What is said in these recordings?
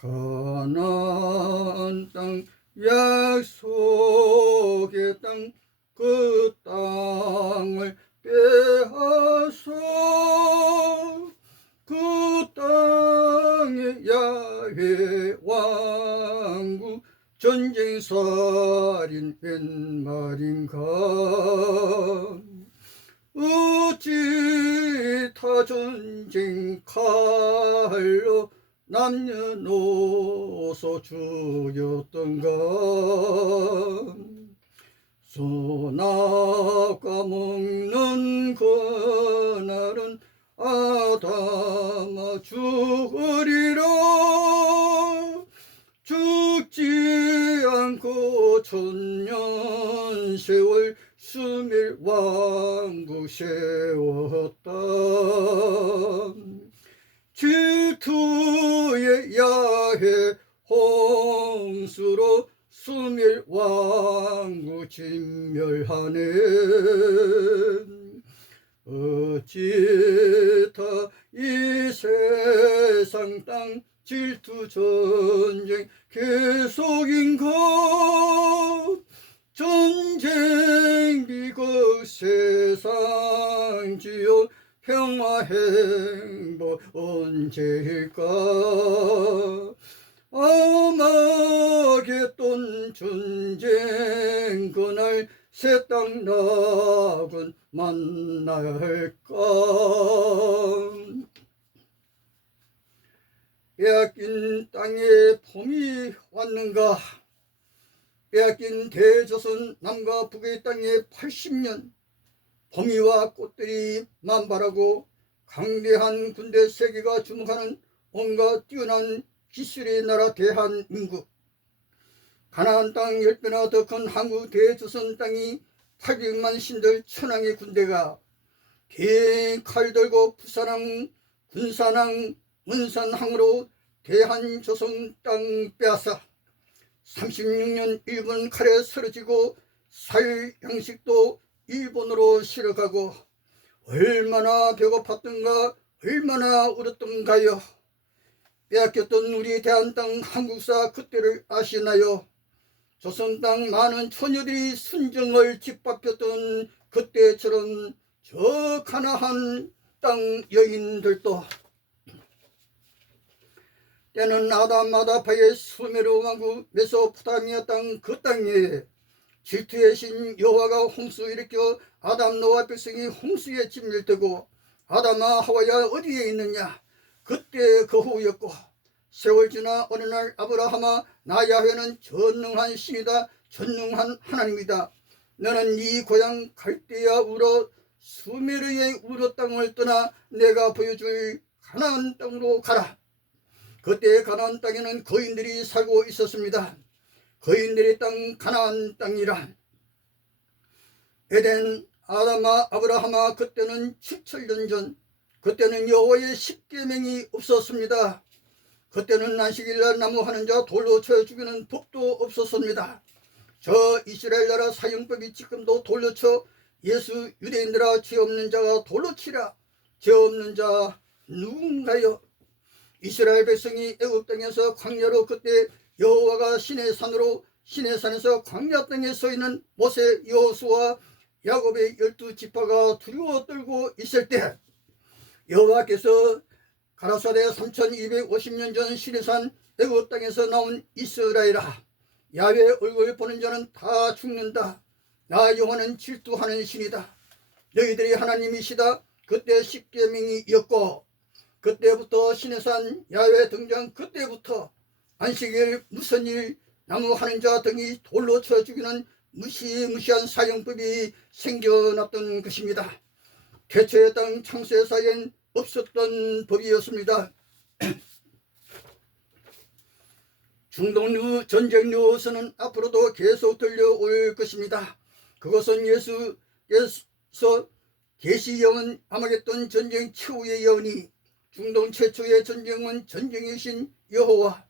가나안 땅 약속의 땅 그 땅을 빼앗아 그 땅에 야훼 왕국 전쟁살인 웬 말인가. 어찌 타 전쟁 칼로 남녀노소 죽였던가. 소나가 먹는 그날은 아담아 죽으리라. 죽지 않고 천년 세월 수밀 왕국 세웠다. 질투의 야훼 홍수로 수밀 왕국 진멸하네. 어찌다 이 세상 땅 질투 전쟁 계속인가. 전쟁 비극 세상 지요 평화 행복 언제일까. 아마겟돈 전쟁 그날 새 땅 낙원 만날까. 빼앗긴 땅에 봄이 왔는가. 빼앗긴 대조선 남과 북의 땅에 80년 봄이와 꽃들이 만발하고 강대한 군대 세계가 주목하는 온갖 뛰어난 기술의 나라 대한민국. 가나안 땅 10배나 더 큰 한국 대조선 땅이 800만 신들 천왕의 군대가 긴 칼 들고 부산항, 군산항, 문산항으로 대한조선 땅 빼앗아 36년 일본 칼에 쓰러지고 살 양식도 일본으로 실어가고 얼마나 배고팠던가 얼마나 울었던가요. 빼앗겼던 우리 대한 땅 한국사 그때를 아시나요? 조선 땅 많은 처녀들이 순정을 짓밟혔던 그때처럼 저 가나안 땅 여인들도 때는 아담마다파의 수메르 왕국 메소포타미아 땅 그 땅에 질투의 신 여호와가 홍수 일으켜 아담 노아 백성이 홍수에 짓밀되고 아담아 하와야 어디에 있느냐. 그때 그 후였고 세월 지나 어느 날 아브라함아 나 야훼는 전능한 신이다. 전능한 하나님이다. 너는 네 고향 갈대아 우르 수메르의 우르 땅을 떠나 내가 보여줄 가나안 땅으로 가라. 그때 가나안 땅에는 거인들이 살고 있었습니다. 거인들의 땅 가나안 땅이라. 에덴 아담아 아브라함아 그때는 7천년 전. 그때는 여호와의 십계명이 없었습니다. 그때는 안식일날 나무하는 자 돌로 쳐 죽이는 법도 없었습니다. 저 이스라엘 나라 사형법이 지금도 돌로 쳐 예수 유대인들아 죄 없는 자가 돌로 치라. 죄 없는 자 누군가요? 이스라엘 백성이 애굽 땅에서 광야로 그때 여호와가 시내산으로 시내산에서 광야 땅에 서 있는 모세 여호수아 야곱의 12지파가 두려워 떨고 있을 때 여호와께서 가라사대 3250년 전 시내산 애굽 땅에서 나온 이스라엘아 야훼 얼굴 보는 자는 다 죽는다. 나 여호와는 질투하는 신이다. 너희들이 하나님이시다. 그때 십계명이었고 그때부터 시내산 야훼 등장. 그때부터 안식일 무슨 일 나무하는 자 등이 돌로 쳐 죽이는 무시무시한 사형법이 생겨났던 것입니다. 태초의 땅 창세사엔 없었던 법이었습니다. 중동 전쟁 요소는 앞으로도 계속 들려올 것입니다. 그것은 예수께서 계시여은 아마겟돈 전쟁 최후의 예언이 중동 최초의 전쟁은 전쟁이신 여호와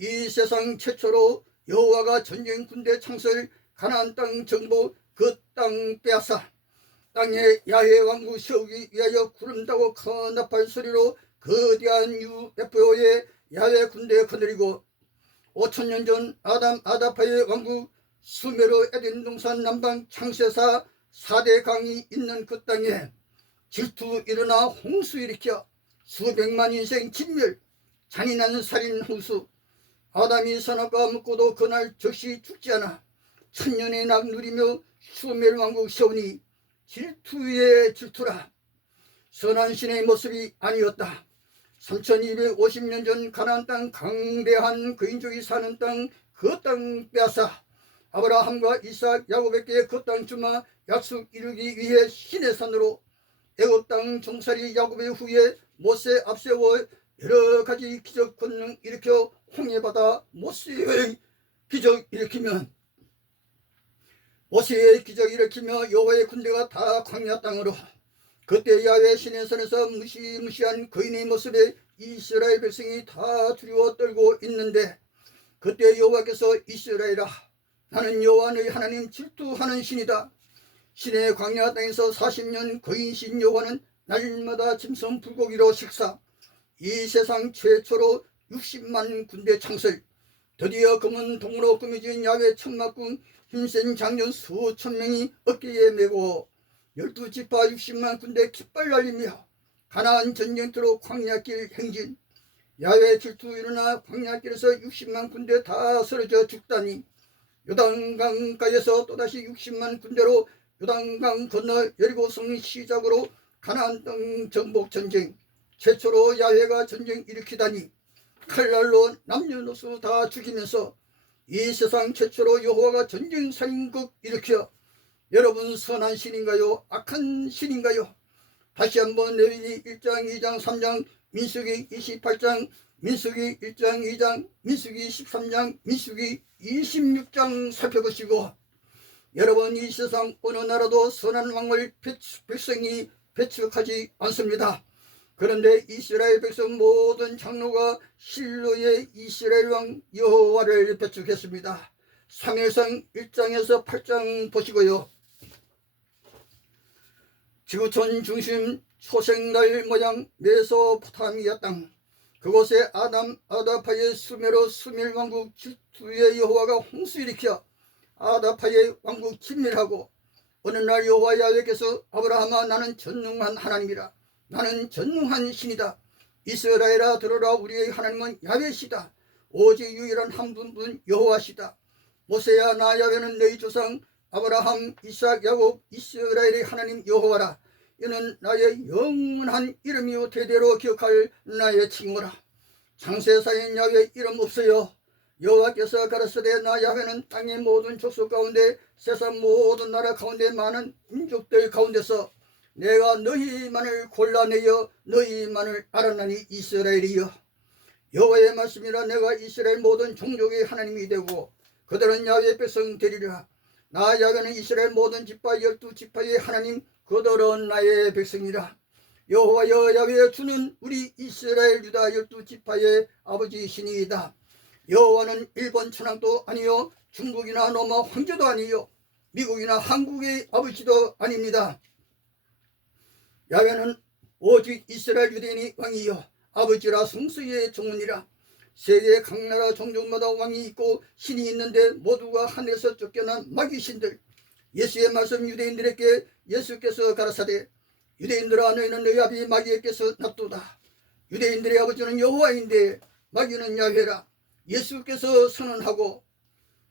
이 세상 최초로 여호와가 전쟁 군대 창설 가나안 땅 정복 그 땅 빼앗아 땅에 야훼 왕국 세우기 위하여 구름다고 큰 나팔 소리로 거대한 UFO의 야외 군대에 거느리고 5천년 전 아담 아다파의 왕국 수메르 에덴 동산 남방 창세사 4대 강이 있는 그 땅에 질투 일어나 홍수 일으켜 수백만 인생 진멸, 잔인한 살인 홍수. 아담이 선악과 묻고도 그날 즉시 죽지 않아 천년의 낙 누리며 수메르 왕국 세우니 질투의 질투라. 선한 신의 모습이 아니었다. 3250년 전 가나안 땅 강대한 그인족이 사는 땅 그 땅 빼앗아 아브라함과 이삭 야곱에게 그 땅 주마 약속 이루기 위해 신의 산으로 애굽 땅 종살이 야곱의 후에 모세 앞세워 여러 가지 기적 권능 일으켜 홍해바다 모세의 기적 일으키며 여호와의 군대가 다 광야 땅으로. 그때 야외 신의 산에서 무시무시한 거인의 모습에 이스라엘 백성이 다 두려워 떨고 있는데, 그때 여호와께서 이스라엘아, 나는 여호와 너희 하나님 질투하는 신이다. 신의 광야 땅에서 40년 거인신 여호와는 날마다 짐승 불고기로 식사, 이 세상 최초로 60만 군대 창설, 드디어 금은 동으로 꾸며진 야외 천막궁 힘센 장년 수천 명이 어깨에 메고 12지파 60만 군대 깃발 날리며 가나안 전쟁터로 광야길 행진. 야외 질투 일어나 광야길에서 60만 군대 다 쓰러져 죽다니, 요단강가에서 또다시 60만 군대로 요단강 건너 여리고성 시작으로 가나안 땅 정복 전쟁. 최초로 야훼가 전쟁 일으키다니, 칼날로 남녀노소 다 죽이면서 이 세상 최초로 여호와가 전쟁 살인극 일으켜. 여러분, 선한 신인가요? 악한 신인가요? 다시 한번 레위기 1장 2장 3장 민수기 28장 민수기 1장 2장 민수기 13장 민수기 26장 살펴보시고, 여러분, 이 세상 어느 나라도 선한 왕을 백성이 배척하지 않습니다. 그런데 이스라엘 백성 모든 장로가 실로의 이스라엘 왕 여호와를 배척했습니다. 사무엘상 1장에서 8장 보시고요. 지구촌 중심 초생달 모양 메소포타미아 땅, 그곳에 아담 아다파의 수메로 수멜 왕국 질투의 여호와가 홍수 일으켜 아다파의 왕국 진멸하고, 어느 날 여호와 야훼께서 아브라함아, 나는 전능한 하나님이라. 나는 전능한 신이다. 이스라엘아 들으라. 우리의 하나님은 야훼시다. 오직 유일한 한 분뿐 여호와시다. 모세야, 나 야훼는 너희 조상 아브라함, 이삭, 야곱, 이스라엘의 하나님 여호와라. 이는 나의 영원한 이름이요 대대로 기억할 나의 칭호라. 창세사인 야훼 이름 없어요. 여호와께서 가라사대, 나 야훼는 땅의 모든 족속 가운데 세상 모든 나라 가운데 많은 민족들 가운데서 내가 너희만을 골라내어 너희만을 알아나니 이스라엘이여. 여호와의 말씀이라. 내가 이스라엘 모든 종족의 하나님이 되고 그들은 야훼 백성 되리라. 나 야훼는 이스라엘 모든 지파 12지파의 하나님, 그들은 나의 백성이라. 여호와여 야훼, 주는 우리 이스라엘 유다 12지파의 아버지시니이다. 여호와는 일본 천황도 아니요 중국이나 로마 황제도 아니요 미국이나 한국의 아버지도 아닙니다. 야훼는 오직 이스라엘 유대인의 왕이요 아버지라 성수의 종문이라. 세계 각 나라 종족마다 왕이 있고 신이 있는데 모두가 하늘에서 쫓겨난 마귀신들. 예수의 말씀 유대인들에게 예수께서 가라사대, 유대인들아 너희는 너희 아비 마귀에게서 났도다. 유대인들의 아버지는 여호와인데 마귀는 야훼라. 예수께서 선언하고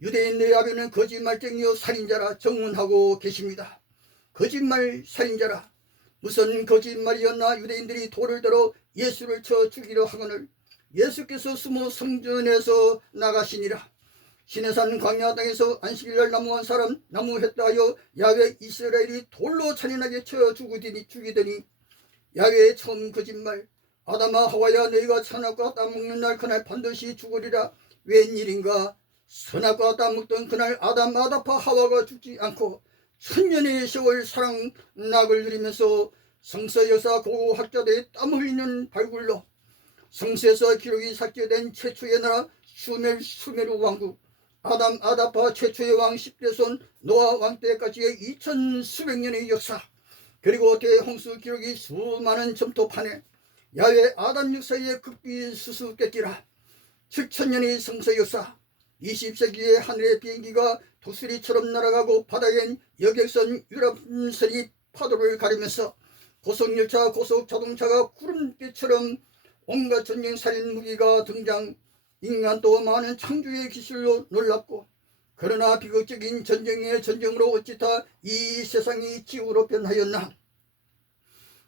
유대인들의 아비는 거짓말쟁이요 살인자라 정문하고 계십니다. 거짓말 살인자라. 무슨 거짓말이었나. 유대인들이 돌을 들어 예수를 쳐 죽이려 하거늘 예수께서 숨어 성전에서 나가시니라. 시내산 광야 땅에서 안식일날 나무한 사람 나무했다 하여 야훼 이스라엘이 돌로 잔인하게 쳐 죽이더니 야훼의 처음 거짓말. 아담아 하와야, 너희가 선악과 따먹는 날 그날 반드시 죽으리라. 웬일인가. 선악과 따먹던 그날 아담 아다파 하와가 죽지 않고 천년의 세월 사랑 낙을 누리면서 성서 여사 고고학자들의 땀 흘리는 발굴로 성서에서 기록이 삭제된 최초의 나라 수메르 왕국, 아담 아다파 최초의 왕 10대 손 노아 왕 때까지의 2000 수백 년의 역사, 그리고 대홍수 기록이 수많은 점토판에 야훼 아담 역사의 극비 수수께끼라. 7,000년의 성서 역사, 20세기의 하늘의 비행기가 독수리처럼 날아가고 바다엔 여객선 유람선이 파도를 가리면서 고속열차 고속자동차가 구름대처럼 온갖 전쟁 살인 무기가 등장, 인간도 많은 창조의 기술로 놀랐고, 그러나 비극적인 전쟁의 전쟁으로 어찌 다 이 세상이 지구로 변하였나.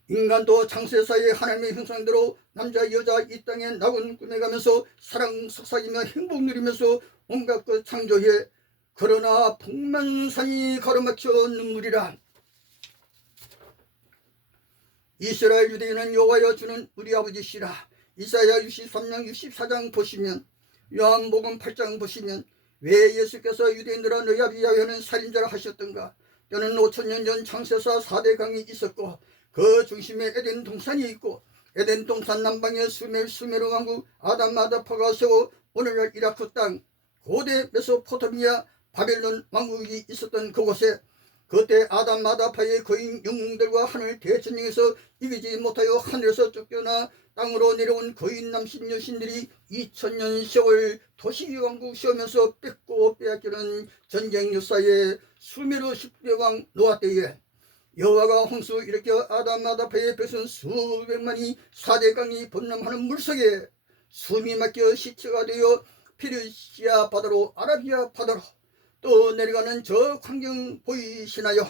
인간도 창세사의 하나님의 형상대로 남자 여자 이 땅에 낙원 꾸며가면서 사랑 속삭이며 행복 누리면서 온갖 것 창조해, 그러나 북만산이 가로막혀 눈물이라. 이스라엘 유대인은 여호와여 주는 우리 아버지시라. 이사야 63장 64장 보시면, 요한복음 8장 보시면 왜 예수께서 유대인들아 너희 아버지 야훼는 살인자라 하셨던가. 때는 5,000년 전 창세사 4대 강이 있었고 그 중심에 에덴 동산이 있고 에덴 동산 남방에 수메르 왕국 아담마다파가 세워 오늘날 이라크 땅 고대 메소포타미아 바벨론 왕국이 있었던 그곳에, 그때 아담마다파의 거인 영웅들과 하늘 대전쟁에서 이기지 못하여 하늘에서 쫓겨나 땅으로 내려온 거인 남신 여신들이 2000년 세월 도시왕국 세우면서 뺏고 빼앗기는 전쟁 역사에 수메르 10대 왕 노아 때에 여호와가 홍수 일으켜 아담마다파의 백성 수백만이 4대 강이 범람하는 물속에 숨이 막혀 시체가 되어 페르시아 바다로 아라비아 바다로 또 내려가는 저 광경 보이시나요?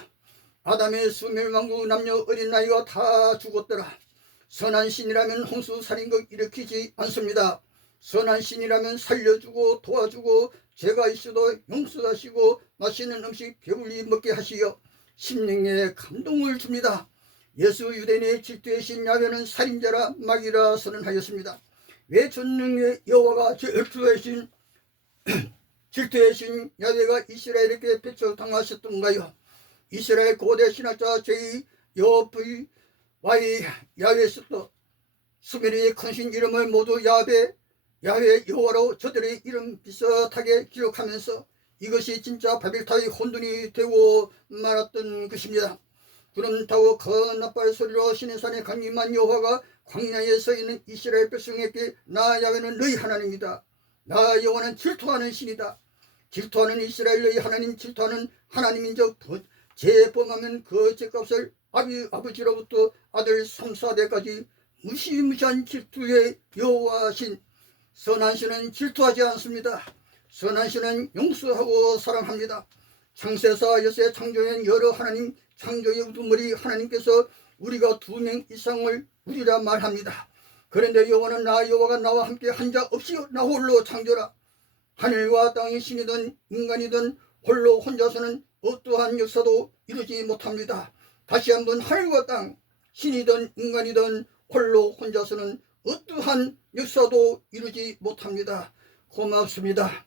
아담의 수멸왕국 남녀 어린아이가 다 죽었더라. 선한 신이라면 홍수 살인극 일으키지 않습니다. 선한 신이라면 살려주고 도와주고 죄가 있어도 용서하시고 맛있는 음식 배불리 먹게 하시어 심령에 감동을 줍니다. 예수 유대인의 질투의 신 야훼는 살인자라 마귀라 선언하였습니다. 왜 전능의 여호와가 질투의 신 야훼가 이스라엘에게 배척당하셨던가요? 이스라엘 고대 신학자 제2여호와의 야훼스도 수메르의 큰신 이름을 모두 야훼 여호와로 저들의 이름 비슷하게 기록하면서 이것이 진짜 바벨탑의 혼돈이 되고 말았던 것입니다. 구름 타고 거나팔 소리로 시내산에 강림한 여호와가 광야에 서 있는 이스라엘 백성에게 나 야훼는 너희 하나님이다. 나 여호와는 질투하는 신이다. 질투하는 이스라엘 너희 하나님, 질투하는 하나님인적 죄범하면 그 죄값을 아버지로부터 아들 3, 4대까지 무시무시한 질투의 여호와신. 선한 신은 질투하지 않습니다. 선한 신은 용서하고 사랑합니다. 창세사 여세 창조한 여러 하나님 창조의 우두머리 하나님께서 우리가 2명 이상을 우리라 말합니다. 그런데 여호와는 나 여호와가 나와 함께 한 자 없이 나 홀로 창조라. 하늘과 땅의 신이든 인간이든 홀로 혼자서는 어떠한 역사도 이루지 못합니다. 다시 한번 하늘과 땅 신이든 인간이든 홀로 혼자서는 어떠한 역사도 이루지 못합니다. 고맙습니다.